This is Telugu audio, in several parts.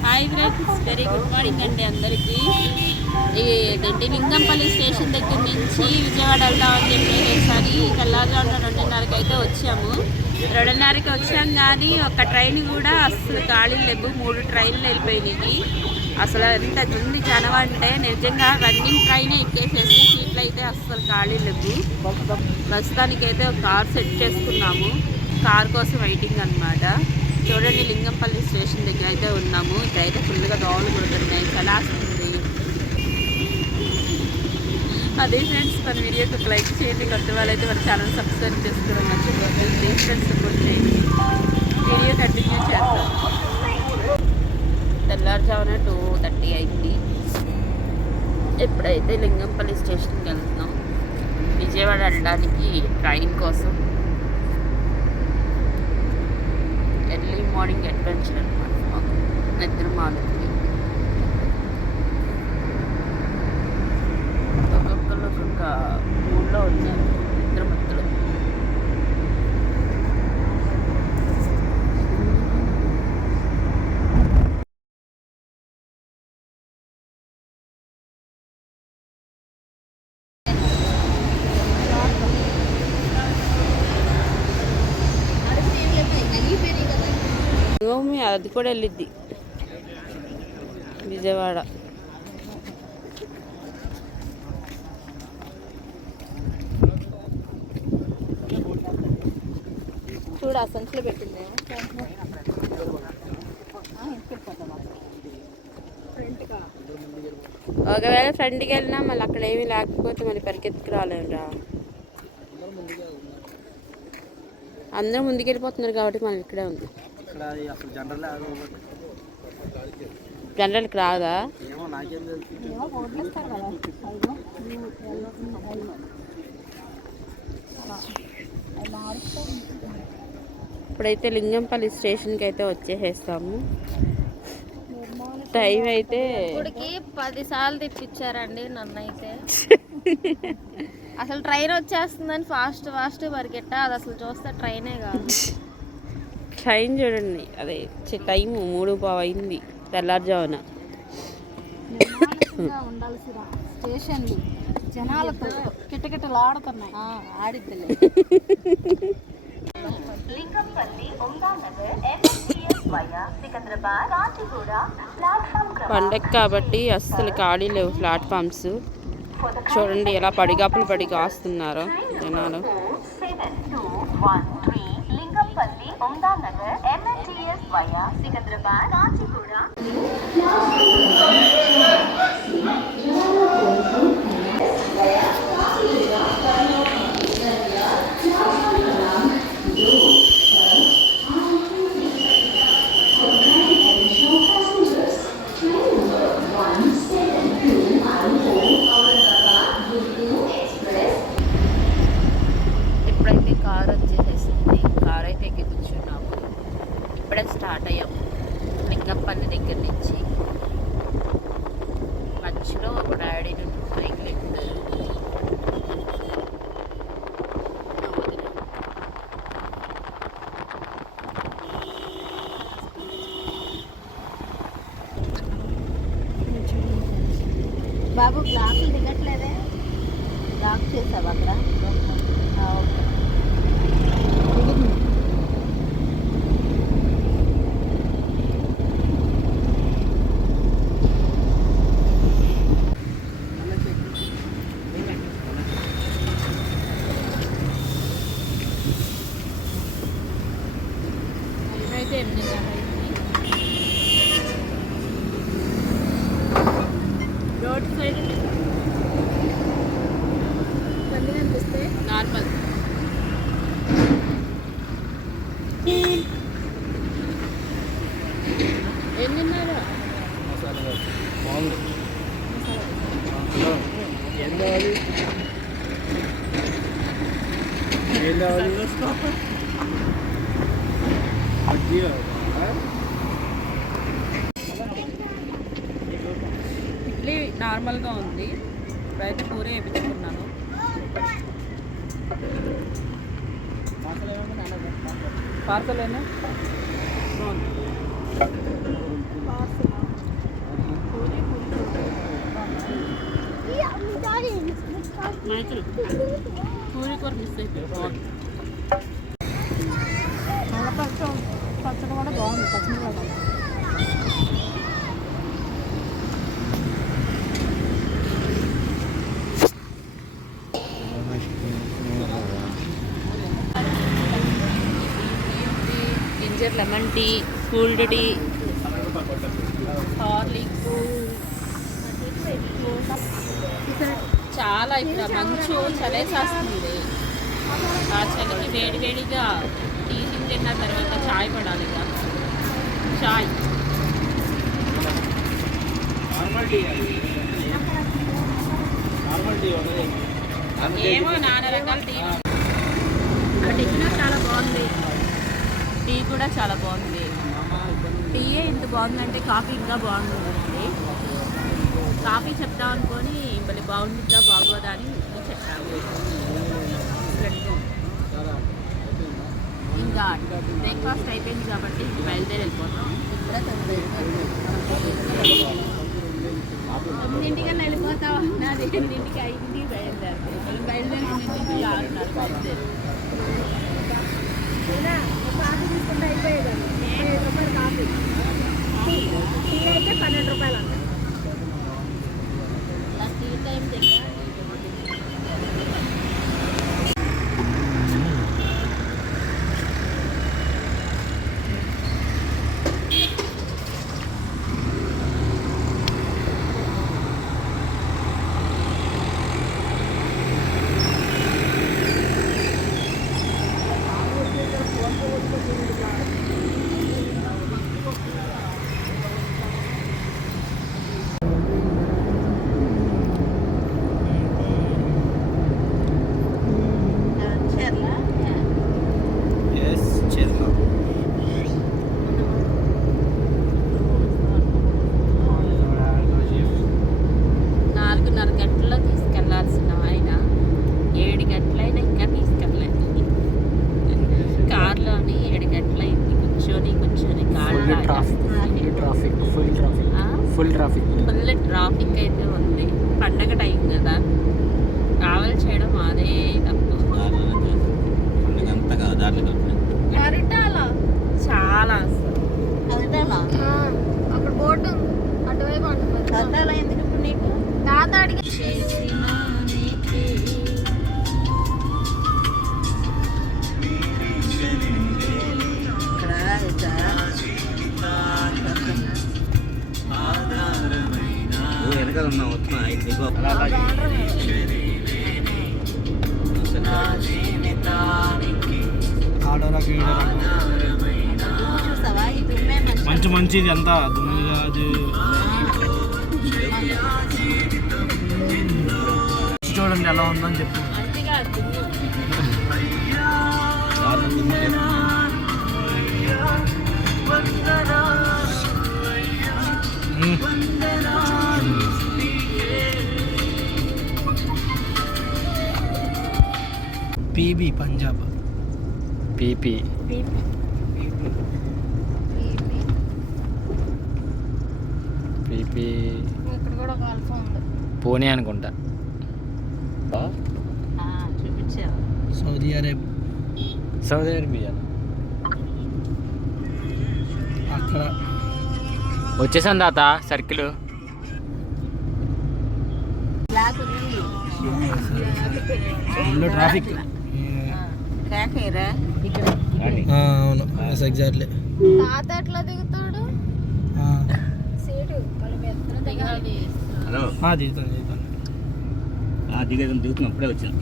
Hi friends, very good morning అండి అందరికీ. ఇదేంటి లింగంపల్లి స్టేషన్ దగ్గర నుంచి విజయవాడ వెళ్దామని చెప్పేసి తెల్లారుజామున 2:30కి అయితే వచ్చాము. 2:30కి వచ్చాం కానీ ఒక్క ట్రైన్ కూడా అస్సలు ఖాళీలు లేవు. 3 ట్రైన్లు వెళ్ళిపోయినాయి. అసలు ఎంత ఉంది జనం అంటే నిజంగా రన్నింగ్ ట్రైనే ఎక్కేసేసి సీట్లు అయితే అస్సలు ఖాళీలు లేవు. ప్రస్తుతానికైతే ఒక కార్ సెట్ చేసుకున్నాము. కార్ కోసం వెయిటింగ్ అనమాట. చూడండి, లింగంపల్లి స్టేషన్ దగ్గర అయితే ఉన్నాము. ఇక్కడైతే ఫుల్గా దోమలు కుడుతున్నాయి, చలాస్తుంది. అదే ఫ్రెండ్స్, మన వీడియోకి ఒక లైక్ చేయండి. కొత్త వాళ్ళైతే మన ఛానల్ సబ్స్క్రైబ్ చేసుకోవడం మర్చిపోతుంది. ప్లీజ్ ఫ్రెండ్స్ సపోర్ట్ చేయండి. వీడియో కంటిన్యూ చేద్దాం. తెల్లారుజామున 2:30 అయింది. ఎప్పుడైతే లింగంపల్లి స్టేషన్కి వెళ్తున్నాం విజయవాడ వెళ్ళడానికి ట్రైన్ కోసం. ఎర్లీ మార్నింగ్ అడ్వెంచర్ అనమాట మాకు. నిద్ర మాలకి ఒక్కొక్కరు ఒక్కొక్క మూడ్లో ఉన్నారు. నిద్ర మత్తులు. అది కూడా వెళ్ళిద్ది విజయవాడ. చూడు, ఆ సంచులో పెట్టింది. ఒకవేళ ఫ్రంట్కి వెళ్ళినా మళ్ళీ అక్కడ ఏమీ లేకపోతే మళ్ళీ పరిగెత్తుకు రాలేదురా. అందరూ ముందుకు వెళ్ళిపోతున్నారు కాబట్టి మనం ఇక్కడే ఉంది. జనరల్కి రాదా? ఇప్పుడైతే లింగంపల్లి స్టేషన్కి అయితే వచ్చేసేస్తాము. టైం అయితే ఇప్పటికి 10 సార్లు తిప్పించారండి నన్ను అయితే. అసలు ట్రైన్ వచ్చేస్తుందని ఫాస్ట్ పరిగెట్టా. అది అసలు చూస్తే ట్రైనే కాదు. ట్రైన్ చూడండి, అదే టైము 3:15 అయింది తెల్లారుజామున. ఉండాల్సిన స్టేషన్లు జనాలతో కిటకిటలాడుతున్నాయి. ఆడిద్దలే. పండగ కాబట్టి అస్సలు ఖాళీ లేవు ప్లాట్ఫామ్స్. చూడండి ఎలా పడిగాపులు పడి కాస్తున్నారో జనాలు. ఇప్పుడైతే కార్ వచ్చేసేసింది. కార్ అయితే ఎక్కి కూర్చున్నాము. ఇప్పుడే స్టార్ట్ అయ్యాము లింగంపల్లి దగ్గర నుంచి. మధ్యలో ఒక డాడీ సైకిల్ ఎక్కుతారు. బాబు గ్లాసులు దిగట్లేదే. లాక్ చేసావు అక్కడ. ఓకే. అయితే 8:30 రోడ్ సైడ్ బండి కనిపిస్తే నార్మల్. ఏం తిన్నారు? ఇడ్లీ నార్మల్గా ఉంది. ఇప్పుడైతే పూరే వేయించుకున్నాను. పార్సల్ ఏనా? పార్సల్ మైకులు పూరి కూర మిస్ అయిపోయింది. పచ్చడి కూడా బాగుంది, పచ్చడి ginger lemon tea, cooled tea, Horlicks. చాలా ఇక్కడ మంచు చలేసేస్తుంది. ఆ చలికి వేడి వేడిగా టిఫిన్ తిన్న తర్వాత చాయ్ పడాలి. ఇక చాయ్ ఏమో నానా రకాల టీ. టిఫిన్ చాలా బాగుంది, టీ కూడా చాలా బాగుంది. టీయే ఎంత బాగుందంటే కాఫీ ఇంకా బాగుంటుందండి. కాఫీ చెప్తాం అనుకొని మళ్ళీ బాగుంటుందా బాగోదా అని చెప్పాను. ఇంకా బ్రేక్ఫాస్ట్ అయిపోయింది కాబట్టి బయలుదేరి వెళ్ళిపోతాం. 9:00కల్లా వెళ్ళిపోతాం అన్నది. 8:00కి 5:00కి బయలుదేరుతాం. బయలుదేరి 8:00 బయలుదేరి కాఫీ తీసుకుంటే అయిపోయేది. 5 రూపాయలు కాఫీ, టీ అయితే 12 రూపాయలు అంట. టీ టైం దగ్గర ఫుల్ ట్రాఫిక్ అయితే ఉంది. పండగ టైం కదా, ట్రావెల్ చేయడం అదే తప్పు. చాలా అక్కడ బోర్డు అటువైపు అంటున్నారు. ఎందుకు ఇప్పుడు నీకు తాత అడిగి వెనకాల ఉన్నా వస్తున్నా 5 దిగు. మంచిది అంతా దుమ్ము కాదు. చూడండి ఎలా ఉందని చెప్పు. పీబీ పంజాబ్ పీపీ పీపీ ఇక్కడ కూడా ఒక ఆల్ఫా ఉంది. పూణే అనుకుంటా. చూపించావు. సౌదీ అరేబియా అక్కడ వచ్చేసాను తాత సర్కిల్. ట్రాఫిక్ అవును ఎగ్జాక్ట్లీ. తాత ఎట్లా దిగుతాడు? సీటు దిగుతాను అప్పుడే వచ్చాను.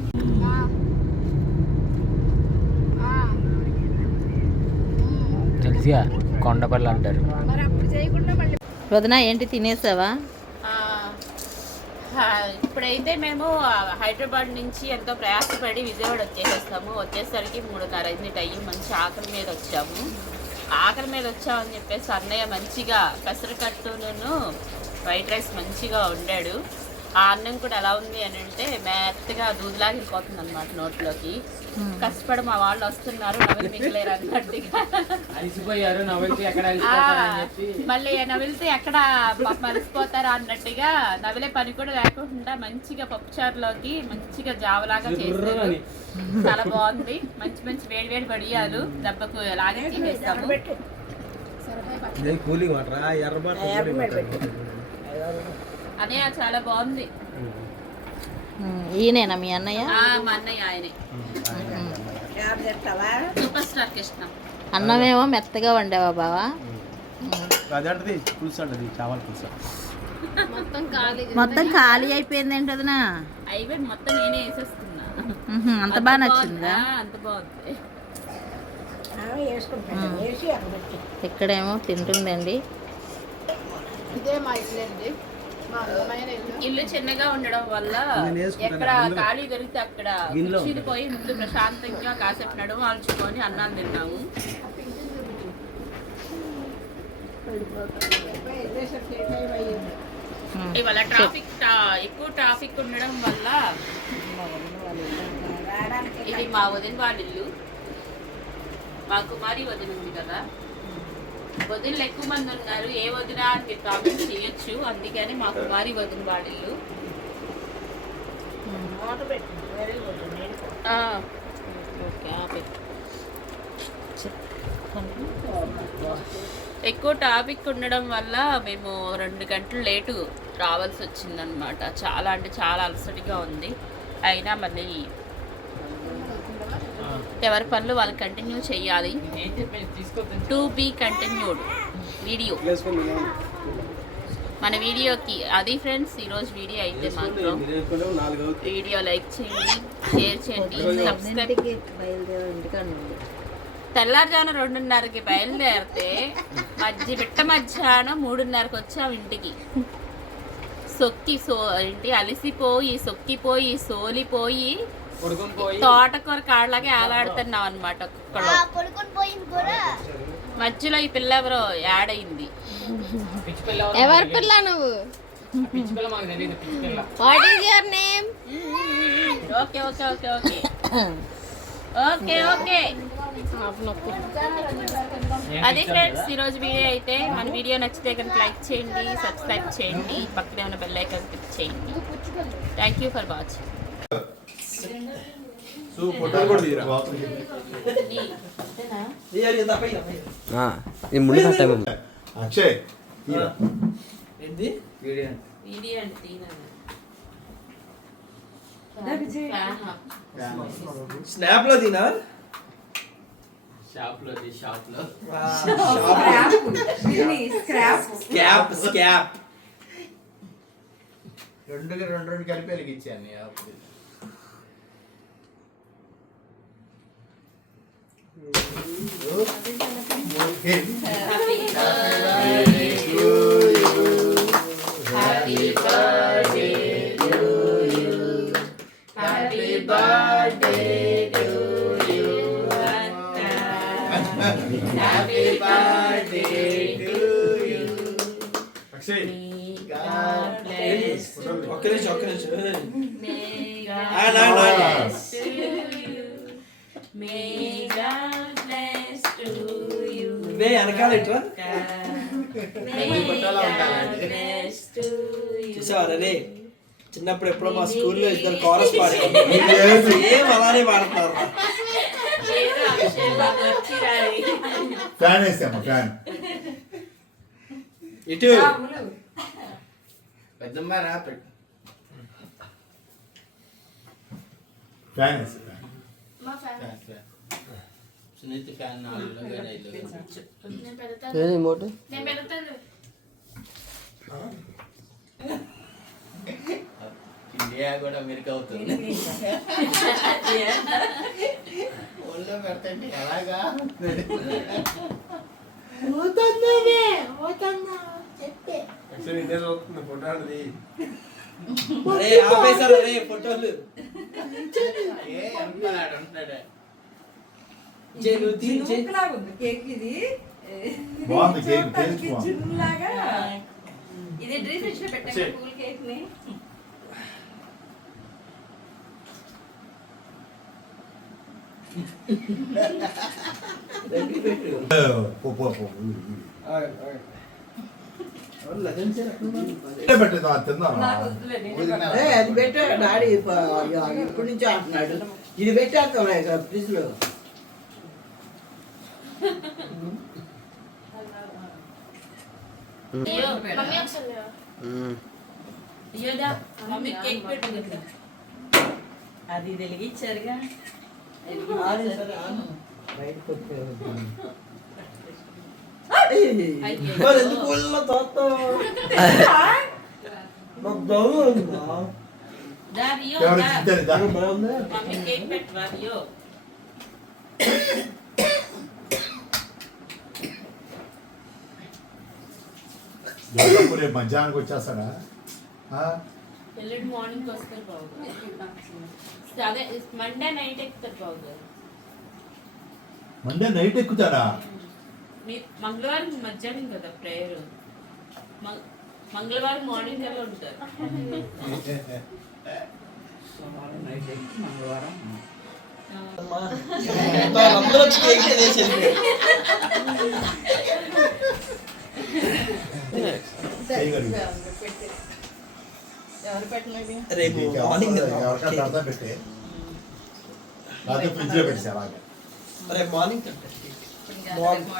తెలుసుగా కొండపల్లి అంటారు. మరి అప్పుడు చేయకుండా మళ్ళీ వదినా ఏంటి తినేసావా? ఇప్పుడైతే మేము హైదరాబాద్ నుంచి ఎంతో ప్రయాసపడి విజయవాడ వచ్చేసేస్తాము. వచ్చేసరికి 3:30 అయింది టైం. మంచి ఆకలి మీద వచ్చామని చెప్పేసి అన్నయ్య మంచిగా పెసరకట్టును వైట్ రైస్ మంచిగా వండాడు. ఆ అన్నం కూడా ఎలా ఉంది అని అంటే మెత్తగా దూదిలాగా వెళ్ళిపోతుంది అనమాట నోట్లోకి. కష్టపడి మా వాళ్ళు వస్తున్నారు, నవలు మిగిలేరు అన్నట్టుగా. అలసిపోయారు, నవ్వులతో ఎక్కడ మళ్ళీ నవ్వులతో ఎక్కడ మలిసిపోతారా అన్నట్టుగా నవ్వులే పని కూడా లేకుండా మంచిగా పప్పుచారులోకి మంచిగా జావలాగా చేస్తారు. చాలా బాగుంది. మంచి మంచి వేడి వేడి వడియాలు దెబ్బకు లాగా తీసేస్తాము. అన్నయ్య చాలా బాగుంది. ఈయనేనా మీ అన్నయ్య? మా అన్నయ్య ఆయనే సూపర్ స్టార్ కృష్ణ. అన్నమేమో మెత్తగా వండావా బావా? మొత్తం ఖాళీ అయిపోయింది ఏంటదినా? అయిపోయింది మొత్తం, నేనే వేసేస్తున్నా. అంత బాగా నచ్చిందా? అంత బాగుంది. ఇక్కడేమో తింటుందండి. ఇదే మా ఇల్లు అండి. ఇల్లు చిన్నగా ఉండడం వల్ల ఎక్కడ ఖాళీ దొరికితే అక్కడ కుర్చీలు పోయి ముందు ప్రశాంతంగా కాసేపు నడుము ఆల్చుకొని అన్నాలు తిన్నాము. ఇవాళ ఎక్కువ ట్రాఫిక్ ఉండడం వల్ల ఇది మా వదిన వాళ్ళ ఇల్లు. మా కుమారి వదిన ఉంది కదా, వదినలు ఎక్కువ మంది ఉన్నారు. ఏ వదిన అని మీరు కామెంట్ చేయొచ్చు. అందుకని మా కుమారి వదిన వాళ్ళ ఇల్లు. ఎక్కువ ట్రాఫిక్ ఉండడం వల్ల మేము 2 గంటలు లేటు రావాల్సి వచ్చిందనమాట. చాలా అంటే చాలా అలసటగా ఉంది. అయినా మళ్ళీ ఎవరి పనులు వాళ్ళు కంటిన్యూ చేయాలి. టు బీ కంటిన్యూడ్ వీడియో మన వీడియోకి. అది ఫ్రెండ్స్ ఈరోజు వీడియో అయితే మాత్రం వీడియో లైక్ చేయండి, షేర్ చేయండి, సబ్స్క్రైబ్. తెల్లారుజామున 2:30కి బయలుదేరితే మధ్యాహ్నం 3:30కి వచ్చాము ఇంటికి. అలిసిపోయి సొక్కిపోయి సోలిపోయి తోటకూర కాళ్ళగా ఏలాడుతున్నాం అనమాట. మధ్యలో ఈ పిల్ల ఎవరో యాడ్ అయింది. ఎవరి పిల్ల నువ్వు? What is your name? Okay okay okay okay okay okay. అదే ఫ్రెండ్స్ ఈరోజు వీడియో అయితే. మన వీడియో నచ్చితే కనుక లైక్ చేయండి, సబ్స్క్రైబ్ చేయండి, పక్కనే ఉన్న బెల్ ఐకాన్ క్లిక్ చేయండి. Thank you for watching. Akshay snap లో తినా షాప్ లో స్కాప్ 2 కలిపి వెలిగించాను. ఒక్క నిమిషం వెనకాల చూసావారే చిన్నప్పుడు ఎప్పుడో మా స్కూల్లో ఇద్దరు కోరస్ పాడేవారు. ఏం అలానే పాడుతున్నారు. ఫ్యాన్ వేసాము. ఫ్యాన్ ఇటు పెద్దమ్మ రా పెట్టు. ఫ్యాన్ వేసా. సునీతి ఫ్యాన్ 4 ఇండియా కూడా అమెరికా అవుతుంది. ఒళ్ళో పెడతండి ఎలాగా ఆపేశారు ఫోటోలు. బాగుంది కేక్. టేస్ట్ బాగుంది. ఇది డ్రీమ్ ఫ్రిడ్జ్ లో పెట్టాను కూల్ కేక్ ని. దగ్గరికి పెట్టు. పో. లగన్ పెట్టేదా తిందామా? అది పెట్టా డాడీ ఎప్పటి నుంచో అంటున్నాడు. ఇది పెట్టేస్తాం ఫ్రిడ్జ్ లో. మమ్మీ కేక్ పెట్టు. అది వెలిగించారుగా. బయటకు ఎందుకు ఊళ్ళో తోస్తావు? నాకు దమ్ము ఉందా? ఎవరికి తింటారు ఇదా? బాగుందా? మమ్మీ కేక్ పెట్టు రాదియో. జోసఫ్ రేపు మధ్యాహ్నానికి వచ్చేస్తాడా? ఎల్లుండి మార్నింగ్ వస్తారు బాబు. అదే మండే నైట్ ఎక్కుతారు బాబు. Monday night ఎక్కుతాడా? మంగళవారం మధ్యాహ్నం కదా ప్రేయర్. మంగళవారం మార్నింగ్ ఎలా ఉంటారు. అందరూ వచ్చి కేక్ చేసేది. రేపు మార్నింగ్ ఎవరికైనా అర్థం పెట్టే ఫ్రిడ్జ్ లో పెట్టేసి అలాగే రేపు మార్నింగ్ మార్నింగ్